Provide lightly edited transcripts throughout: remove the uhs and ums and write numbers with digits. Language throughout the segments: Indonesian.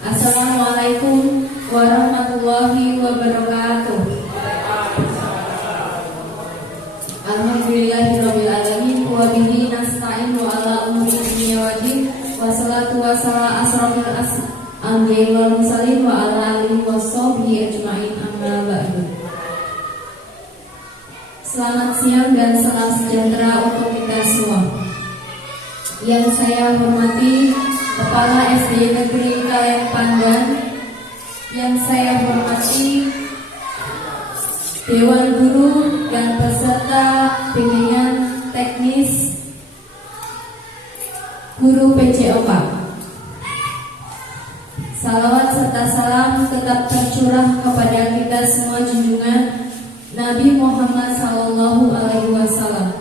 Assalamualaikum warahmatullahi wabarakatuh. Alhamdulillahirabbil alamin wa bihi nasta'inu ala umuri dunya waddin. Wassalatu wassalamu asrofil anbiya'i wal mursalin wa ala alihi washabbihi ajma'in, amma ba'du. Selamat siang dan salam sejahtera untuk kita semua. Yang saya hormati Kepala SD Negeri Kaler Pandan, yang saya hormati Dewan Guru dan peserta bimbingan teknis Guru PJOK. Salawat serta salam tetap tercurah kepada kita semua junjungan Nabi Muhammad SAW.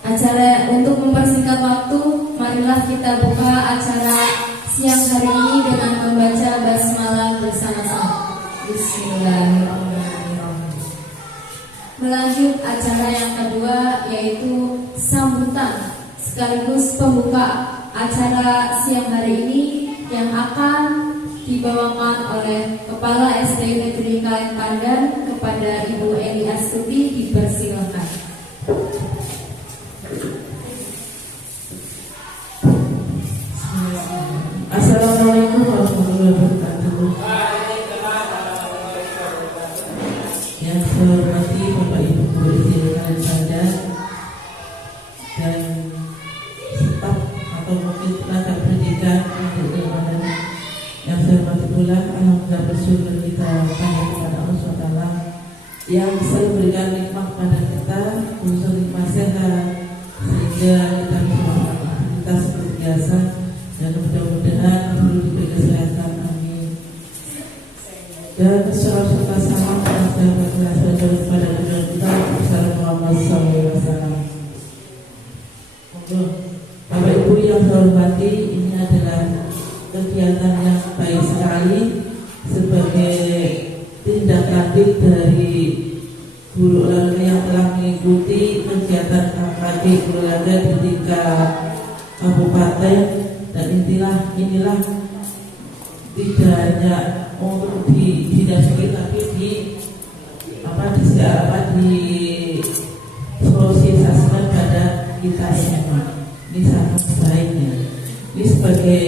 Acara untuk mempersingkat waktu, marilah kita buka acara siang hari ini dengan membaca basmalah bersama-sama. Bismillahirrahmanirrahim. Melanjut acara yang kedua, yaitu sambutan sekaligus pembuka acara siang hari ini yang akan dibawakan oleh Kepala SD Negeri Kaler Pandan. Kepada Ibu Eni Astuti dipersilakan. Assalamualaikum warahmatullahi wabarakatuh. Yang saya hormati Bapak Ibu Guru SD Kaler Pandan dan staf atau mungkin tenaga pendidikan untuk Ramadan. Yang saya hormati pula, alhamdulillah bersyukur kita kepada Allah SWT yang selalu berikan nikmat kepada kita, khususnya nikmat sehat, sehingga kita bisa beraktivitas seperti biasa. Dan mudah-mudahan perlu diberi kesehatan, amin. Dan serta salam dan sahabat kepada kita besar Muhammad SAW. Bapak Ibu yang saya hormati, ini adalah kegiatan yang baik sekali sebagai tindak lanjut dari guru olahraga yang telah mengikuti kegiatan KKD guru olahraga di tingkat kabupaten. Dan inilah tidak hanya untuk di dinaski, tapi disosialisasikan pada kita semua. Ini sangat baiknya. Ini sebagai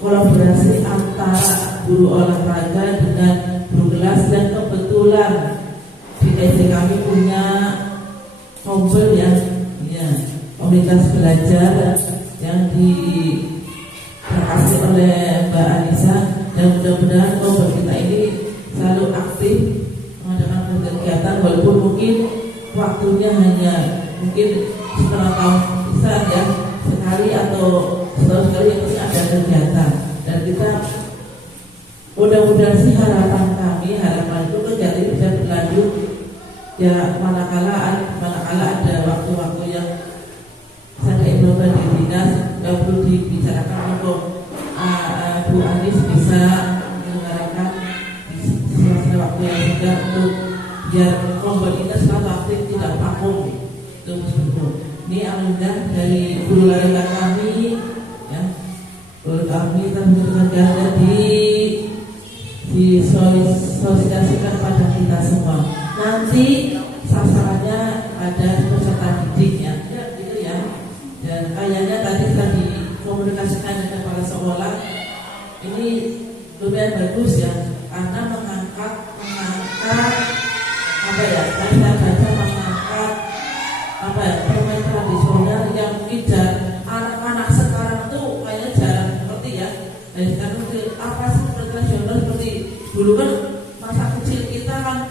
kolaborasi antara guru olahraga dengan guru kelas, dan kebetulan di SD kami punya kompel yang komunitas belajar yang terkasih oleh Mbak Anissa, dan mudah-mudahan kelompok kita ini selalu aktif mengadakan kegiatan, walaupun mungkin waktunya hanya mungkin setengah tahun bisa ya, sekali atau setahun sekali yang pasti ada kegiatan. Dan kita mudah-mudahan sih harapan itu kegiatan ini bisa berlanjut ya, manakala ada waktu-waktu yang ada improvement di dinas yang perlu dibicarakan untuk Bu Anis bisa menyelenggarakan di sela-sela waktu yang singkat untuk biar kelompok kita selalu aktif, tidak vakum. Itu ini alhamdulillah dari guru olahraga kami ya, guru kami terus disosialisasikan pada kita semua. Nanti sasarannya ada peserta didiknya, gitu ya. Dan kayaknya tadi kita dikomunikasikan dengan kepala sekolah, ini lumayan bagus ya, karena mengangkat tadi saya baca mengangkat permainan tradisional yang tidak anak-anak sekarang tuh kayaknya jarang seperti ya. Dan sekarang apa sih permainan tradisional seperti dulu kan, masa kecil kita kan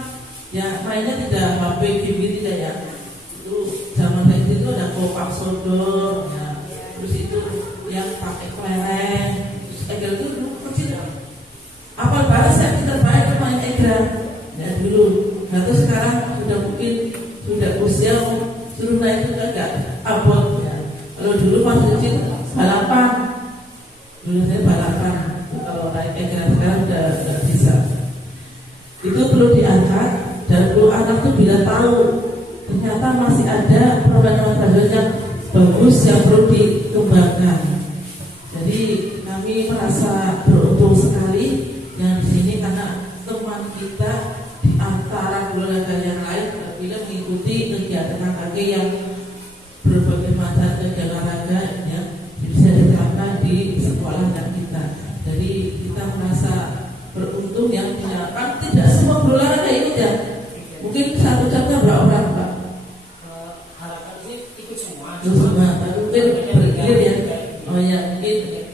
ya mainnya tidak HP game tidak ya. Itu zaman itu ada kopak sodor ya, terus itu yang pakai kelereng, egel itu dulu kecil ya. Apa bahasa kita terbaik main egel ya dulu. Nah terus sekarang sudah usia suruh naik itu enggak abot ya. Kalau dulu masih kecil balapan, dulu saya balapan. Kalau naik egel sekarang udah bisa. Itu perlu diangkat, dan perlu anak tuh bila tahu ternyata masih ada permainan tradisional yang bagus yang perlu dikembangkan. kami merasa beruntung sekali yang di sini karena teman kita di antara keluarga yang lain bila mengikuti kegiatan KKG yang berbagai macam kegiatan olahraga ya, bisa diterapkan di sekolah dan kita. Jadi kita merasa beruntung yang punya, kan tidak semua berolahraga ini ya. Mungkin satu contoh berapa orang Pak? Harapan ini ikut semua. Tapi mungkin bergilir ya. Oh ya, mungkin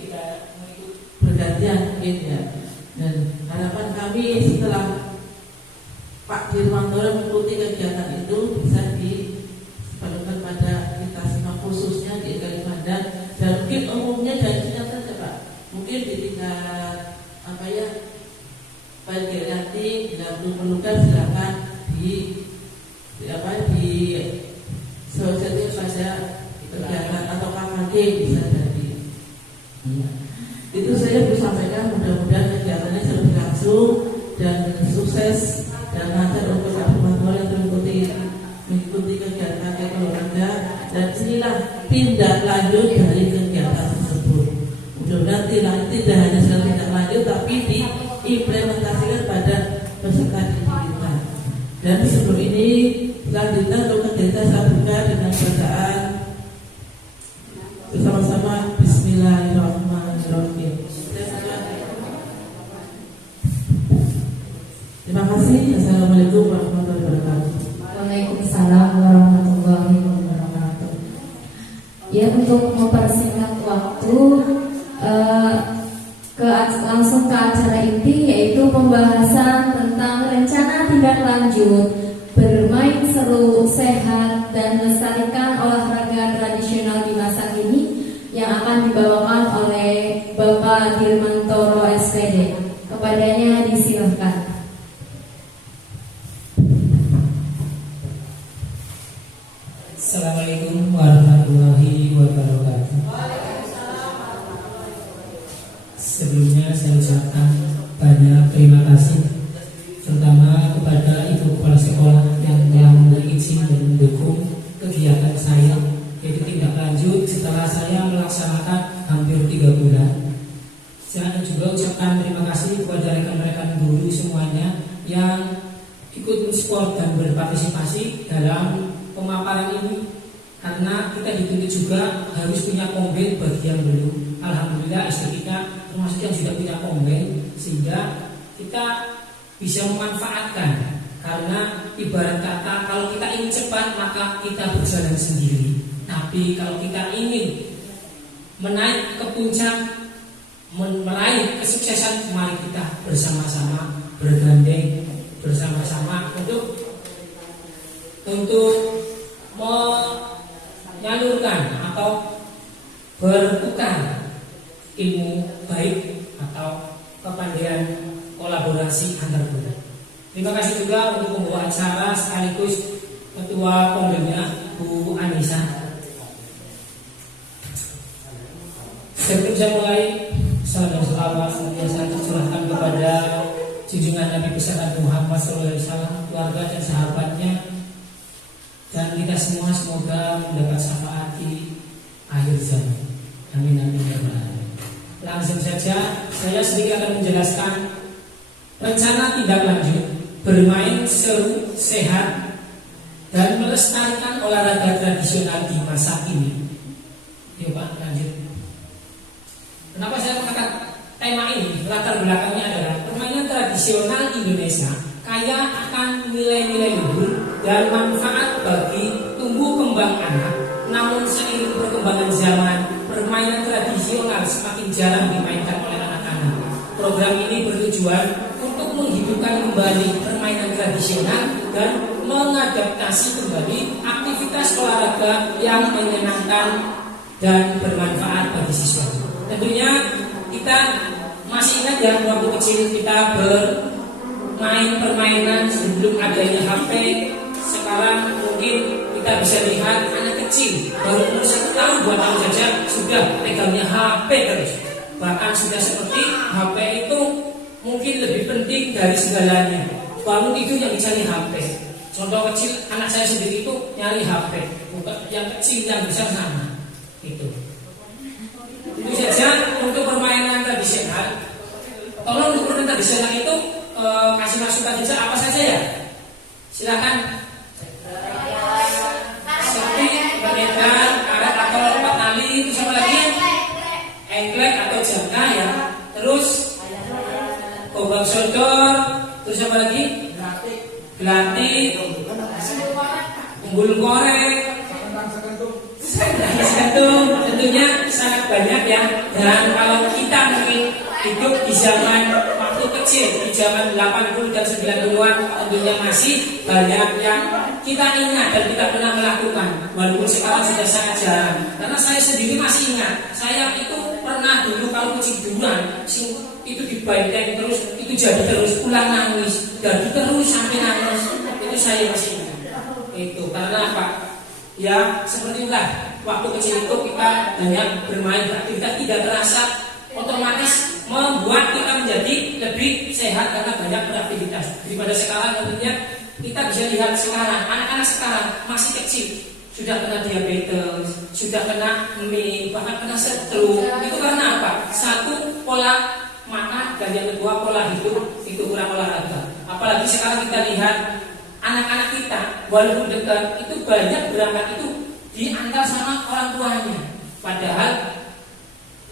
bergantian mungkin ya. Dan harapan kami setelah Pak Dirmantoro mengikuti kegiatan itu bisa disalurkan pada kita semua khususnya di Kalimantan dan mungkin umumnya dan saja Pak. Mungkin di tingkat apa ya, baik nanti bila perlukan silakan di sosialisasi pada kegiatan atau KKG bisa jadi. Itu saya bisa sampaikan, mudah-mudahan kegiatannya selalu berlangsung dan sukses dan lancar untuk Pak Dirmantoro yang mengikuti kegiatan olahraga dan inilah tindak lanjut dari kegiatan tersebut. Mudah-mudahan tidak hanya sekedar tindak lanjut tapi diimplementasikan pada peserta didik kita. Dan sebelum ini selanjutnya untuk kegiatan saya buka dengan bacaan bersama-sama Bismillahirrahmanirrahim. Terima kasih. Assalamualaikum warahmatullahi wabarakatuh. Waalaikumsalam warahmatullahi wabarakatuh. Ya, untuk mempersingkat waktu, langsung ke acara inti, yaitu pembahasan tentang rencana tindak lanjut bermain seru, sehat, dan melestarikan olahraga tradisional di masa kini yang akan dibawakan oleh Bapak Dirmantoro SPD. Kepadanya disilahkan. Assalamualaikum warahmatullahi wabarakatuh. Sebelumnya saya ucapkan banyak terima kasih, terutama kepada Ibu Kepala Sekolah yang telah memberi izin dan mendukung kegiatan saya, yaitu tindak lanjut setelah saya melaksanakan hampir 3 bulan. Saya juga ucapkan terima kasih kepada rekan-rekan guru semuanya yang ikut mensupport dan berpartisipasi dalam pemaparan ini, karena kita dituntut juga harus punya komben bagi yang belum. Alhamdulillah estetika termasuk yang sudah punya komben, sehingga kita bisa memanfaatkan. Karena ibarat kata kalau kita ingin cepat maka kita berjalan sendiri, tapi kalau kita ingin menaik ke puncak, meraih kesuksesan, mari kita bersama-sama bergandeng bersama-sama untuk menyalurkan atau bertukar ilmu baik atau kepandaian kolaborasi antar guru. Terima kasih juga untuk pembawa acara sekaligus Ketua Kombennya Bu Anissa. Sebelum saya mulai, salam dan selawat senantiasa tercurahkan kepada junjungan Nabi besar Nabi Muhammad SAW, keluarga dan sahabatnya, dan kita semua semoga mendapat syafaat di akhir zaman. Amin amin ya rabbal alamin. Langsung saja saya sedikit akan menjelaskan rencana tindak lanjut bermain seru, sehat, dan melestarikan olahraga tradisional di masa kini. Yuk Pak, lanjut. Kenapa saya mengangkat tema ini? Latar belakangnya adalah permainan tradisional Indonesia kaya akan nilai-nilai luhur dan manfaat bagi tumbuh kembang anak. Namun seiring perkembangan zaman, permainan tradisional semakin jarang dimainkan oleh anak-anak. Program ini bertujuan untuk menghidupkan kembali permainan tradisional dan mengadaptasi kembali aktivitas olahraga yang menyenangkan dan bermanfaat bagi siswa. Tentunya kita masih ingat ya, waktu kecil kita bermain permainan sebelum adanya HP. Sekarang mungkin kita bisa lihat anak kecil baru umur 1 tahun, 2 tahun saja sudah pegangnya HP terus. Bahkan sudah seperti HP itu mungkin lebih penting dari segalanya. Bangun tidur yang dicari HP. Contoh kecil, anak saya sendiri itu nyari HP, bukan yang kecil, yang besar sama. Itu saja untuk permainan Terus apa lagi? Gelatik, umbul korek, sekentung, tentunya sangat banyak ya. Dan kalau kita mungkin hidup di zaman waktu kecil, di zaman 80 dan 90-an, tentunya masih banyak yang kita ingat dan kita pernah melakukan, walaupun sekarang sudah sangat jarang. Karena saya sendiri masih ingat, saya itu pernah dulu kalau keciduran itu dibenteng terus, itu jadi terus, pulang nangis, jadi terus sampai nangis. Itu saya masih ingat. Itu karena apa? Ya seperti itulah, waktu kecil itu kita banyak bermain, beraktivitas tidak terasa, otomatis membuat kita menjadi lebih sehat karena banyak beraktivitas. Daripada sekarang tentunya kita bisa lihat sekarang, anak-anak sekarang masih kecil sudah kena diabetes, sudah kena mie, bahkan kena stroke. Itu karena apa? Satu, pola makan, dan yang kedua pola hidup itu kurang olahraga. Apalagi sekarang kita lihat anak-anak kita walaupun dekat itu banyak berangkat itu diantar sama orang tuanya. Padahal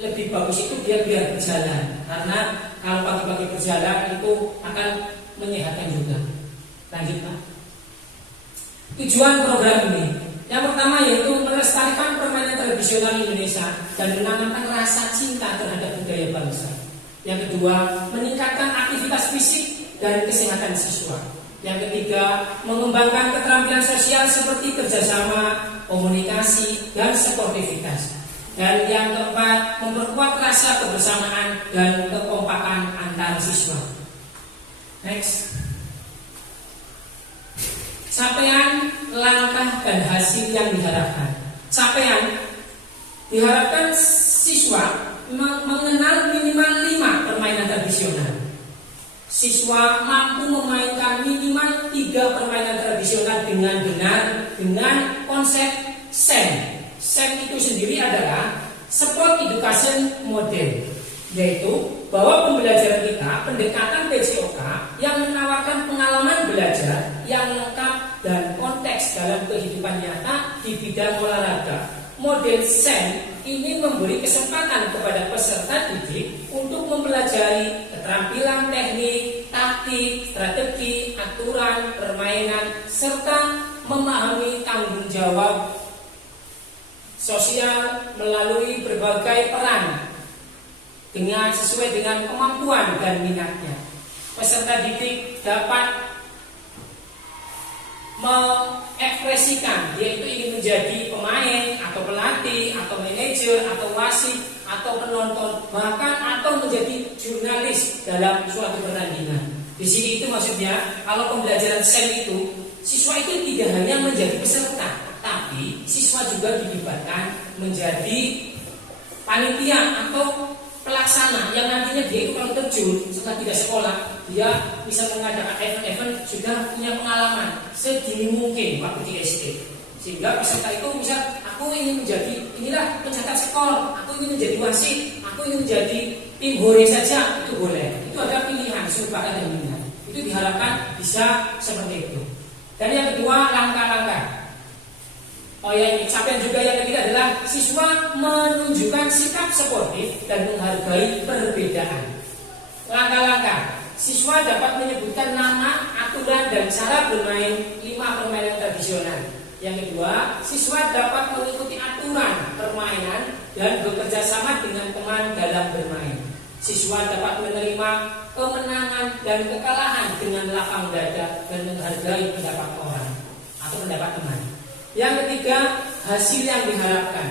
lebih bagus itu dia biar berjalan, karena kalau pagi-pagi berjalan itu akan menyehatkan juga. Lanjut Pak. Tujuan program ini yang pertama yaitu melestarikan permainan tradisional Indonesia dan menanamkan rasa cinta terhadap budaya bangsa. Yang kedua, meningkatkan aktivitas fisik dan kesehatan siswa. Yang ketiga, mengembangkan keterampilan sosial seperti kerjasama, komunikasi, dan sportivitas. Dan yang keempat, memperkuat rasa kebersamaan dan kekompakan antar siswa. Next. Capaian, langkah, dan hasil yang diharapkan. Capaian, diharapkan siswa mengenal minimal 5 permainan tradisional. Siswa mampu memainkan minimal 3 permainan tradisional dengan benar dengan konsep SEM. SEM itu sendiri adalah Sport Education Model, yaitu bahwa pembelajaran kita pendekatan PJOK yang menawarkan pengalaman belajar yang lengkap dan konteks dalam kehidupan nyata di bidang olahraga. Model SEM ini memberi kesempatan kepada peserta didik untuk mempelajari keterampilan teknik, taktik, strategi, aturan, permainan, serta memahami tanggung jawab sosial melalui berbagai peran dengan sesuai dengan kemampuan dan minatnya. Peserta didik dapat mengekspresikan dia itu ingin menjadi pemain atau pelatih atau manajer atau wasit atau penonton, bahkan atau menjadi jurnalis dalam suatu pertandingan. Di sini itu maksudnya kalau pembelajaran SEM itu siswa itu tidak hanya menjadi peserta, tapi siswa juga dilibatkan menjadi panitia atau pelaksana yang nantinya dia itu kalau terjun setelah tidak sekolah, dia bisa mengadakan event-event, sudah punya pengalaman sedini mungkin waktu di SD, sehingga peserta itu misal aku ingin menjadi inilah pencetak skor, aku ingin menjadi wasit, aku ingin menjadi tim hore saja, itu boleh. Itu ada pilihan seluruh bakat dan minat. Itu diharapkan bisa seperti itu. Dan yang kedua, langkah-langkah. Capaian juga yang ketiga adalah siswa menunjukkan sikap sportif dan menghargai perbedaan. Langkah-langkah, siswa dapat menyebutkan nama, aturan, dan cara bermain 5 permainan tradisional. Yang kedua, siswa dapat mengikuti aturan permainan dan bekerja sama dengan teman dalam bermain. Siswa dapat menerima kemenangan dan kekalahan dengan lapang dada dan menghargai pendapat orang atau pendapat teman. Yang ketiga, hasil yang diharapkan.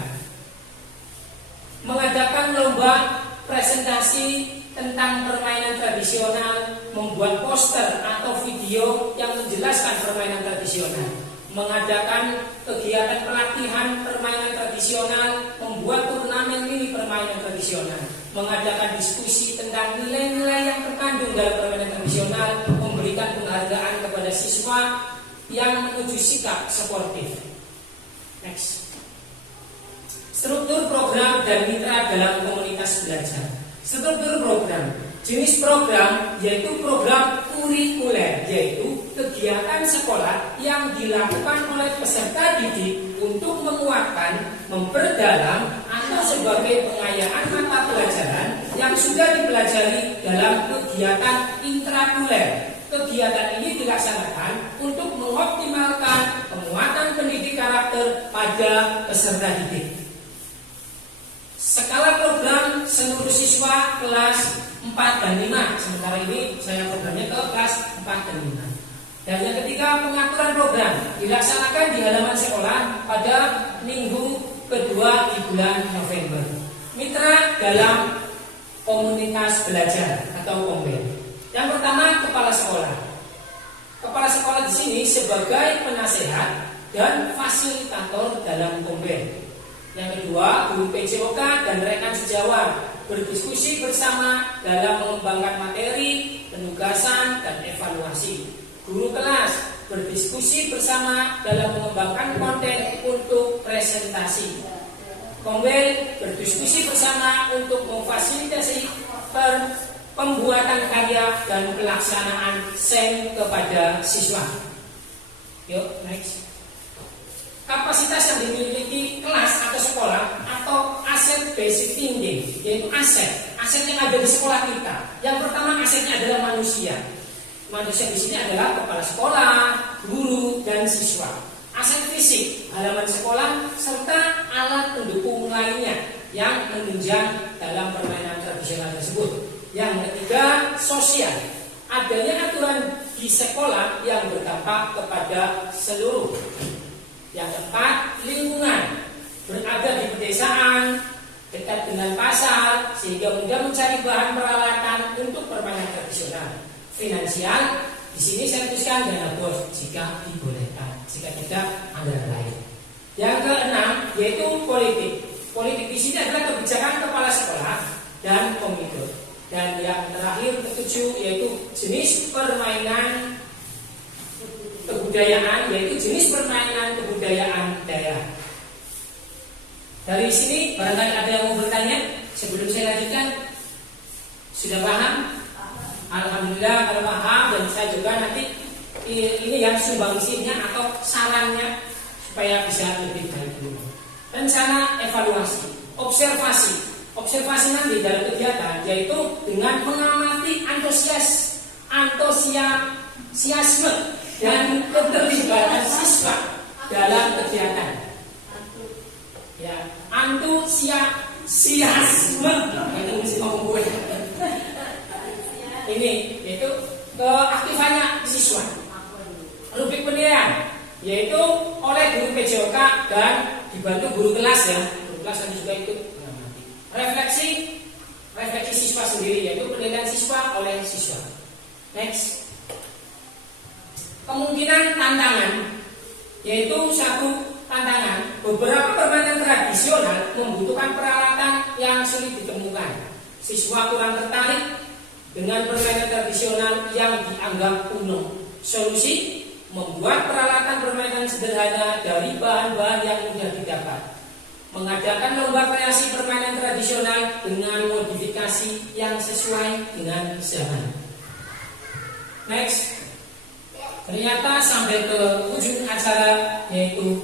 Mengadakan lomba presentasi tentang permainan tradisional, membuat poster atau video yang menjelaskan permainan tradisional, mengadakan kegiatan pelatihan permainan tradisional, membuat turnamen mini permainan tradisional, mengadakan diskusi tentang nilai-nilai yang terkandung dalam permainan tradisional, memberikan penghargaan kepada siswa yang menuju sikap sportif. Next. Struktur program dan mitra dalam komunitas belajar. Struktur program, jenis program yaitu program kurikuler, yaitu kegiatan sekolah yang dilakukan oleh peserta didik untuk menguatkan, memperdalam, atau sebagai pengayaan mata pelajaran yang sudah dipelajari dalam kegiatan intrakuler. Kegiatan ini dilaksanakan untuk mengoptimalkan penguatan pendidik karakter pada peserta didik. Skala program seluruh siswa kelas 4 dan 5. Sementara ini saya programnya ke kelas 4 dan 5. Dan yang ketiga, pengaturan program dilaksanakan di halaman sekolah pada minggu kedua di bulan November. Mitra dalam komunitas belajar atau KOMBEL. Yang pertama, kepala sekolah. Kepala sekolah di sini sebagai penasehat dan fasilitator dalam KOMBEL. Yang kedua, guru PJOK dan rekan sejawat berdiskusi bersama dalam mengembangkan materi, penugasan, dan evaluasi. Guru kelas berdiskusi bersama dalam mengembangkan konten untuk presentasi. KOMBEL berdiskusi bersama untuk memfasilitasi pembuatan karya dan pelaksanaan SEM kepada siswa. Yuk, next. Kapasitas yang dimiliki kelas atau sekolah atau aset basic thinking, yaitu aset yang ada di sekolah kita. Yang pertama, asetnya adalah manusia. Manusia di sini adalah kepala sekolah, guru, dan siswa. Aset fisik, halaman sekolah, serta alat pendukung lainnya yang menunjang dalam permainan tradisional tersebut. Yang ketiga, sosial. Adanya aturan di sekolah yang berdampak kepada seluruh. Yang keempat, lingkungan. Berada di pedesaan, dekat dengan pasar, sehingga mudah mencari bahan peralatan untuk permainan tradisional. Finansial, di sini saya tuliskan dana bos jika dibolehkan, jika tidak anggaran lain. Yang keenam, yaitu politik. Politik di sini adalah kebijakan kepala sekolah dan komite. Dan yang terakhir, ketujuh, yaitu jenis permainan kebudayaan, yaitu jenis permainan kebudayaan daerah. Dari sini barangkali ada yang mau bertanya sebelum saya lanjutkan. Sudah paham? Alhamdulillah kalau paham, dan saya juga nanti ini yang sumbangsinya atau sarannya supaya bisa lebih baik dulu. Rencana evaluasi, observasi nanti dalam kegiatan, yaitu dengan mengamati antusiasme dan keterlibatan siswa dalam kegiatan. Ya, antusiasme itu mesti ngomong gue. Ini yaitu keaktifannya siswa. Rubrik penilaian yaitu oleh guru PJOK dan dibantu guru kelas ya. Guru kelas nanti juga ikut mengamati. Refleksi siswa sendiri, yaitu penilaian siswa oleh siswa. Next. Kemungkinan tantangan, yaitu satu tantangan, beberapa permainan tradisional membutuhkan peralatan yang sulit ditemukan. Siswa kurang tertarik dengan permainan tradisional yang dianggap kuno. Solusi, membuat peralatan permainan sederhana dari bahan-bahan yang mudah didapat. Mengadakan lomba kreasi permainan tradisional dengan modifikasi yang sesuai dengan zaman. Next. Ternyata sampai ke ujung acara, yaitu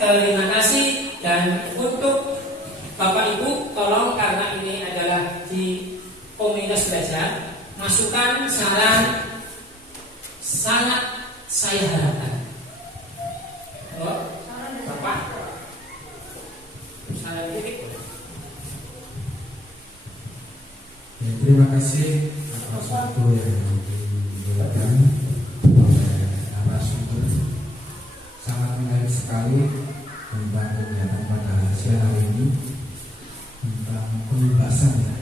terima kasih. Dan untuk Bapak Ibu, tolong karena ini adalah di komunitas belajar, masukan, saran sangat saya harapkan. Bapak, saran titik. Ya, terima kasih atas waktu yang diberikan oleh narasumber. Sangat menarik sekali tentang kegiatan pada siang hari ini, tentang pembebasan ya.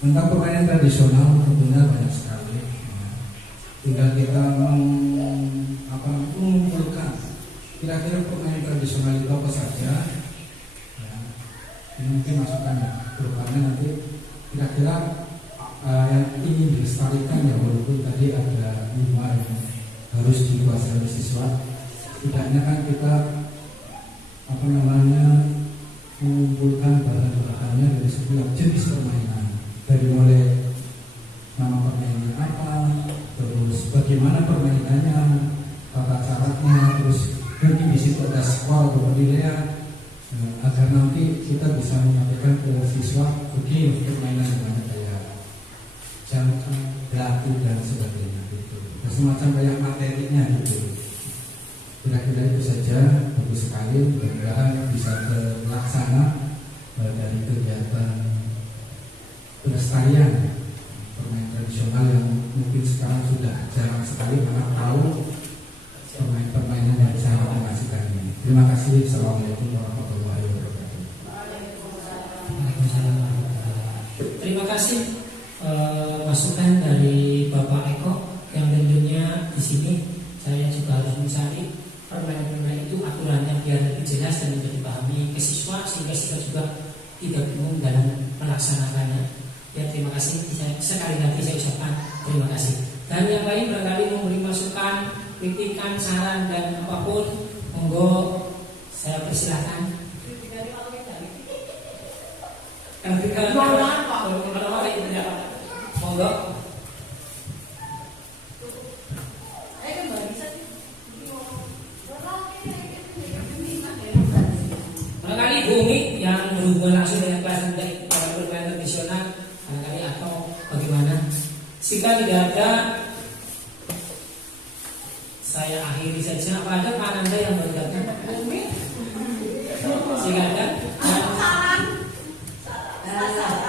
Tentang permainan tradisional tentunya banyak sekali. Tinggal kita mengumpulkan kira-kira permainan tradisional itu apa saja. Ya, ini mungkin masukan ya. Terutama nanti kira-kira yang ingin dilestarikan ya, walaupun tadi ada 5 yang harus dikuasai oleh siswa. Setidaknya kan kita mengumpulkan bahan-bahannya dari setiap jenis permainan, dari mulai nama permainannya apa, terus bagaimana permainannya, tata caranya, terus mungkin di situ ada skor atau penilaian, agar nanti kita bisa menyampaikan ke siswa begini permainan dengan kayak jangan sekali, mudah-mudahan bisa terlaksana dari kegiatan pelestarian permainan tradisional yang mungkin sekarang sudah jarang sekali karena tahu permainan yang sangat mengasihkan ini. Terima kasih. Assalamualaikum warahmatullahi wabarakatuh. Waalaikumsalam warahmatullahi wabarakatuh. Terima kasih masukan dari Bapak Eko yang tentunya di sini saya juga harus mencari permainan-permainan itu aturannya biar lebih jelas dan lebih dipahami ke siswa sehingga siswa juga tidak bingung dalam melaksanakannya. Ya, terima kasih. Sekali lagi saya ucapkan terima kasih. Dan yang lain barangkali memberi masukan, kritikan, saran dan apapun, monggo saya persilahkan. Monggo. Barangkali Ibu Umi yang berhubungan langsung dengan kelas permainan tradisional, barangkali atau bagaimana? Jika tidak ada, saya akhiri saja. Apa ada Pak Nanda yang berkata? Jika ada,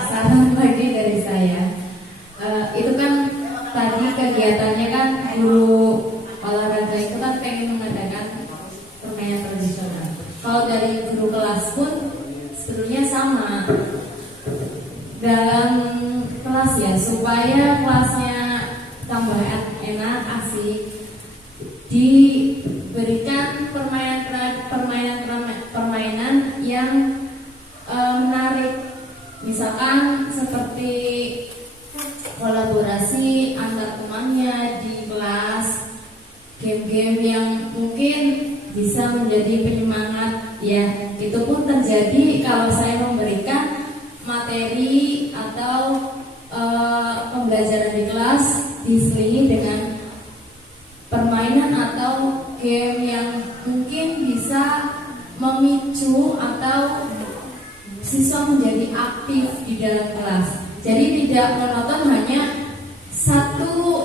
saran lagi dari saya. Itu kan tadi kegiatannya kan guru olahraga itu kan pengen mengadakan permainan tradisional. Kalau dari guru kelas pun sebenarnya sama dalam kelas ya, supaya kelasnya tambah enak, asik, diberikan permainan yang menarik. Misalkan seperti kolaborasi antar temannya di kelas, game-game yang mungkin bisa menjadi penyemangat ya. Itu pun terjadi kalau saya memberikan materi atau pembelajaran di kelas diselingi dengan permainan atau game yang mungkin bisa memicu atau siswa menjadi aktif di dalam kelas. Jadi tidak monoton hanya satu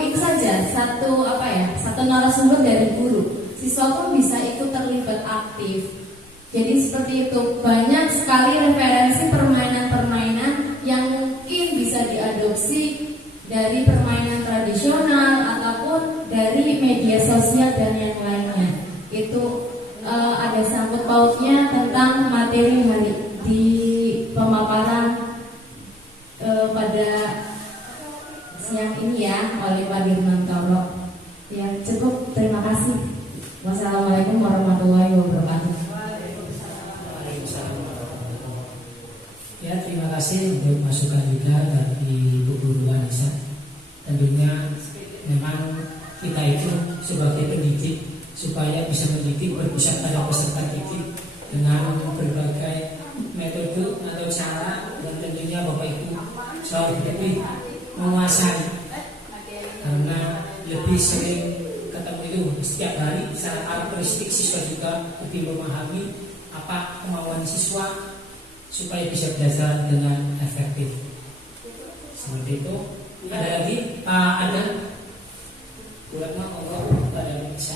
itu saja, satu narasumber dari guru. Siswa pun bisa ikut terlibat aktif. Jadi seperti itu, banyak sekali referensi permainan-permainan yang mungkin bisa diadopsi dari permainan tradisional ataupun dari media sosial dan yang lainnya. Itu ada sangkut pautnya tentang materi hari di pemaparan pada siang ini ya oleh Pak Dirmantoro. Ya cukup, terima kasih. Wassalamualaikum warahmatullahi wabarakatuh. Ya, terima kasih untuk masukan juga dari Bu Guru Anissa. Tentunya memang kita itu sebagai pendidik supaya bisa mendidik berpusat pada peserta didik dengan berbagai metode atau cara, dan tentunya Bapak Ibu selalu lebih menguasai karena lebih sering ketemu itu setiap hari. Secara karakteristik siswa juga lebih memahami apa kemauan siswa supaya bisa belajar dengan efektif. Seperti itu. Ada lagi Pak Ada? Buat Allah pada bisa.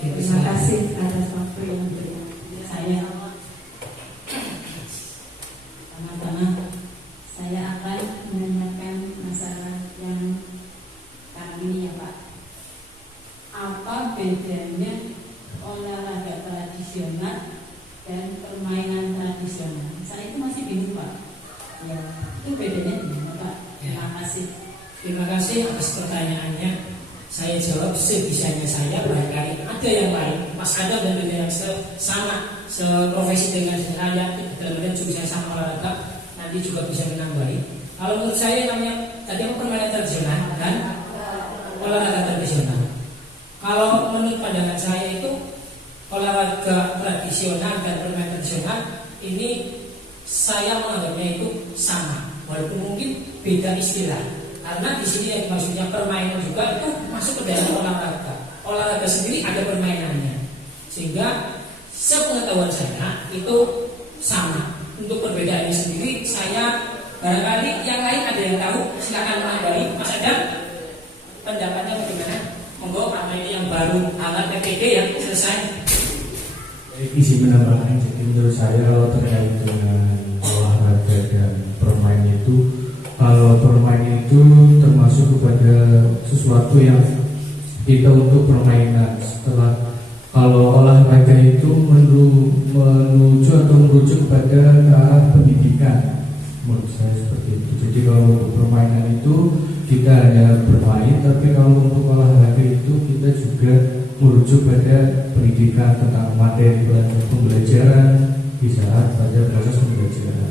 Terima kasih atas waktu yang diberikan saya. Pertama-tama saya akan menanyakan masalah yang kali ini ya Pak. Apa bedanya olahraga tradisional dan permainan tradisional? Saya itu masih bingung Pak. Ya, itu bedanya gimana Pak? Terima kasih. Terima kasih atas pertanyaannya. Saya jawab sebisanya saya, barangkali ada yang lain. Mas Adam dan dunia yang sama seprofesi dengan saya, dalam juga sama olahraga, nanti juga bisa menambahi. Kalau menurut saya namanya tadi permainan tradisional dan olahraga tradisional. Kalau menurut pandangan saya itu olahraga tradisional dan permainan tradisional ini saya menganggapnya itu sama, walaupun mungkin beda istilah. Karena di sini yang maksudnya permainan juga itu masuk ke dalam olahraga. Olahraga sendiri ada permainannya, sehingga sepengetahuan saya itu sama. Untuk perbedaannya sendiri, saya barangkali yang lain ada yang tahu, silakan menambahi. Mas Adam, pendapatnya bagaimana? Monggo Pak. karena ini yang baru hangat PPD ya selesai. Isi menambahkan, jadi menurut saya kalau terkait dengan olahraga dan bermain itu, kalau bermain itu termasuk kepada sesuatu yang kita untuk permainan. Setelah kalau olahraga itu menuju atau merujuk kepada ke arah pendidikan, menurut saya seperti itu. Jadi kalau untuk permainan itu kita hanya bermain, tapi kalau untuk olahraga itu kita juga merujuk pada pendidikan tentang materi pembelajaran di saat pada proses pembelajaran.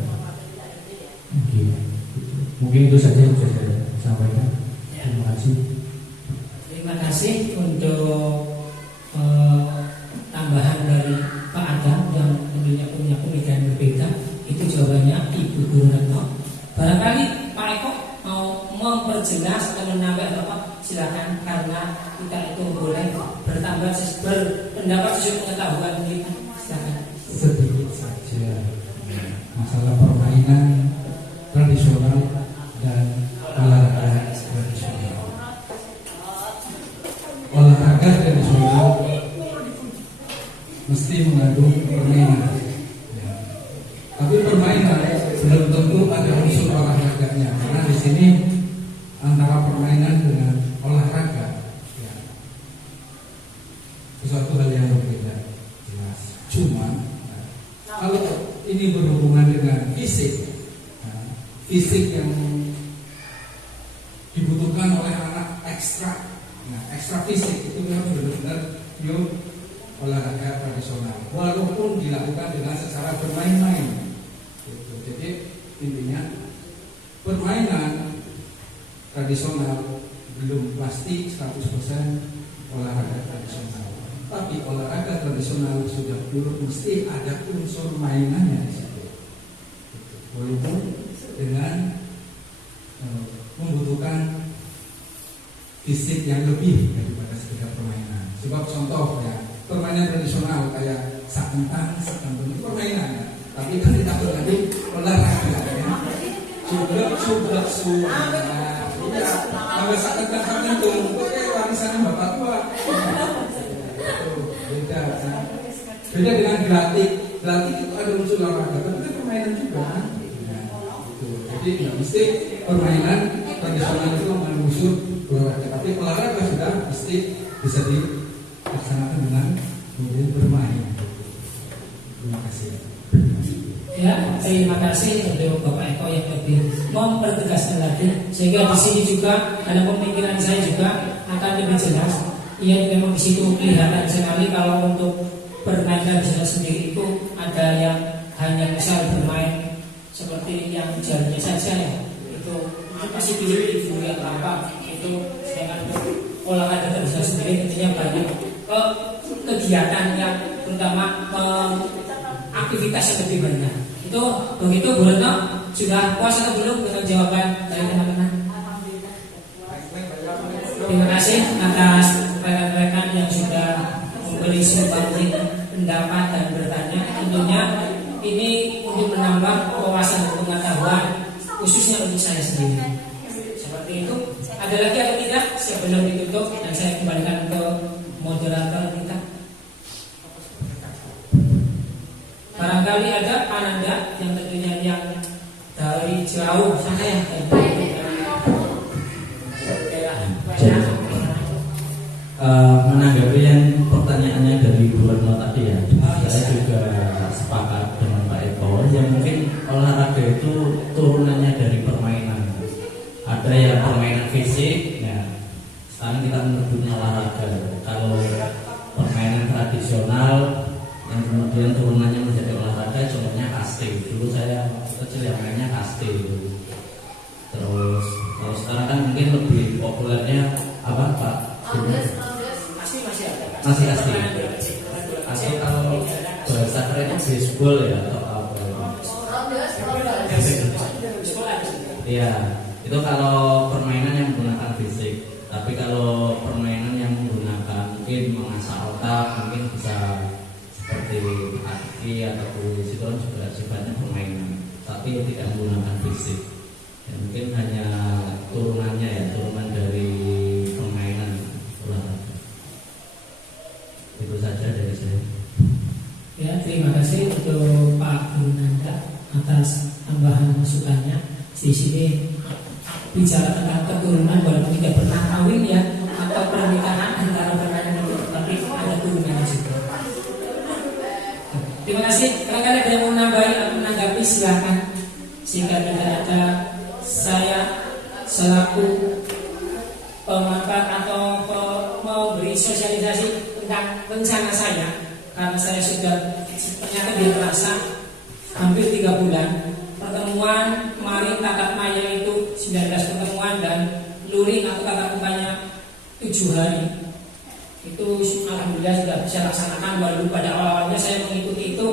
Mungkin itu saja yang bisa saya sampaikan. Terima kasih. Terima kasih untuk tambahan dari Pak Adam yang tentunya punya pemikiran berbeda. Itu jawabannya Ibu Guru Retno. Barangkali Pak Eko mau memperjelas atau menambah apa? Silakan, karena kita itu boleh berpendapat sesuai pengetahuan kita. Silakan. Sedikit saja masalah permainan tradisional dan olahraga tradisional. Olahraga tradisional mesti mengandung permainan, ya. Tapi permainan belum tentu ada unsur olahraganya, karena di sini antara permainan dengan olahraga, ya, sesuatu hal yang berbeda, jelas. Cuma kalau ini berhubungan dengan fisik, ya, fisik yang dibutuhkan oleh anak ekstra, nah, ekstra fisik itu harus benar-benar olahraga tradisional, walaupun dilakukan dengan secara bermain-main. Gitu. Jadi intinya permainan tradisional belum pasti 100% olahraga tradisional. Tapi olahraga tradisional sudah mesti ada unsur mainannya di situ. Walaupun dengan membutuhkan fisik yang lebih daripada sekedar permainan. Sebab contoh ya, permainan tradisional kayak sakentang itu permainan ya. Tapi kan tidak mengandung olahraga ya. Sudah kalau sakentang itu warisan bapak tua. Beda kan? Beda dengan gelatik. Gelatik itu ada unsur olahraga, tapi itu permainan juga kan? Ya, gitu. Jadi nggak mesti permainan tradisional itu mengandung unsur olahraga, tapi olahraga sudah mesti bisa dilaksanakan dengan kemudian bermain. Terima kasih. Ya, terima kasih untuk Bapak Eko yang lebih mempertegaskan lagi, sehingga di sini juga ada pemikiran saya juga akan lebih jelas. Iya, memang di situ kelihatan sekali kalau untuk bermain tradisional sendiri itu ada yang hanya misal bermain seperti yang jalannya saja ya, itu pasti pilih dulu yang gampang itu. Sedangkan untuk olahraga tradisional sendiri tentunya banyak kegiatan yang terutama aktivitas yang lebih banyak. Itu begitu Bu Retno, sudah puas atau belum dengan jawaban dari teman-teman? Terima kasih atas rekan-rekan yang sudah memberi sumbangsi pendapat dan bertanya. Tentunya ini untuk menambah wawasan dan pengetahuan khususnya untuk saya sendiri. Seperti itu. Ada lagi atau tidak sebelum ditutup dan saya kembalikan ke moderator kita. Barangkali ada Ananda yang tentunya yang dari jauh sana ya. Menanggapi yang pertanyaannya dari Bu Retno tadi ya, saya juga sepakat dengan Pak Eko. Yang mungkin olahraga itu turunannya dari permainan. Ada yang permainan fisik, ya. Sekarang kita menyebutnya olahraga. Kalau permainan tradisional yang kemudian turunannya menjadi olahraga, contohnya kasti. Dulu saya kecil yang mainnya kasti. Terus kalau sekarang kan mungkin lebih populernya apa Pak? Masih kasti. Atau kalau bahasa kerennya baseball ya atau apa? Iya, itu kalau permainan yang menggunakan fisik. Tapi kalau permainan yang menggunakan mungkin mengasah otak, mungkin bisa seperti aki atau kuis, itu juga sifatnya permainan, tapi tidak menggunakan fisik. Ya, mungkin hanya turunannya ya, turunan dari permainan olahraga. terima kasih untuk Pak Guru Nanda atas tambahan masukannya. Di sini bicara tentang keturunan walaupun tidak pernah kawin ya atau pernikahan antara perempuan itu, tapi ada turunannya juga. Terima kasih. Barangkali ada yang mau menambahi atau menanggapi silakan. Jika tidak ada, saya selaku pemanfaat atau memberi sosialisasi tentang rencana saya, karena saya sudah ternyata dia terasa hampir 3 bulan pertemuan kemarin tatap maya itu 19 pertemuan dan luring atau tatap mukanya 7 hari itu alhamdulillah sudah bisa laksanakan. Walaupun pada awalnya saya mengikuti itu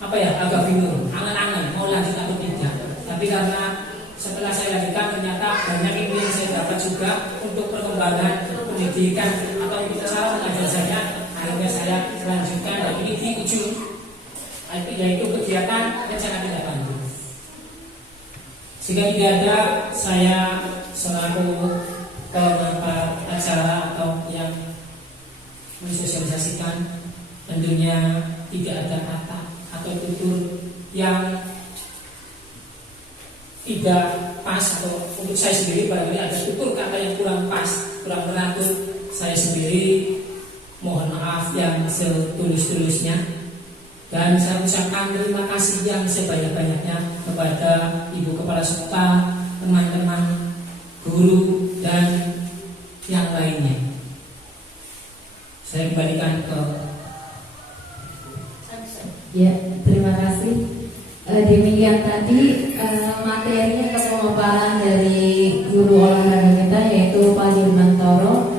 agak bingung, angan-angan mau lanjut atau tidak, tapi karena setelah saya lanjutkan ternyata banyak ilmu yang saya dapat juga untuk perkembangan pendidikan atau untuk cara mengajar saya, akhirnya saya lanjutkan dan ini di ujung yaitu kegiatan rencana tindak lanjut. Jika tidak ada, saya selaku pemanfaat acara atau yang mensosialisasikan, tentunya tidak ada kata atau tutur yang tidak pas, atau untuk saya sendiri barangkali ada tutur kata yang kurang pas, kurang teratur, saya sendiri mohon maaf yang setulus-tulusnya. Dan saya ucapkan terima kasih yang sebanyak-banyaknya kepada Ibu Kepala Sekolah, teman-teman, guru, dan yang lainnya. Saya kembalikan ke Ya, terima kasih. Demikian tadi materi atau pemaparan dari guru olahraga kita yaitu Pak Dirmantoro.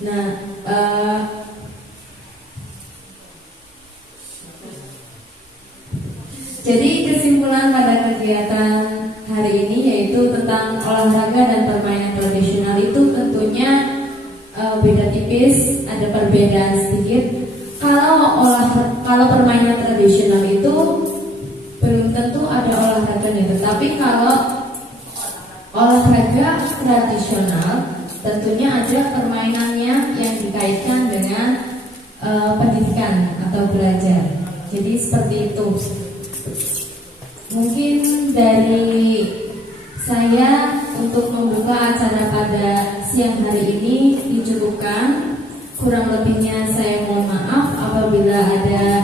Nah, jadi kesimpulan pada kegiatan hari ini yaitu tentang olahraga dan permainan tradisional itu tentunya beda tipis, ada perbedaan sedikit. Kalau permainan tradisional itu belum tentu ada olahraganya, tetapi kalau olahraga tradisional tentunya ada permainannya yang dikaitkan dengan pendidikan atau belajar. Jadi seperti itu. Mungkin dari saya untuk membuka acara pada siang hari ini dicukupkan. Kurang lebihnya saya mohon maaf apabila ada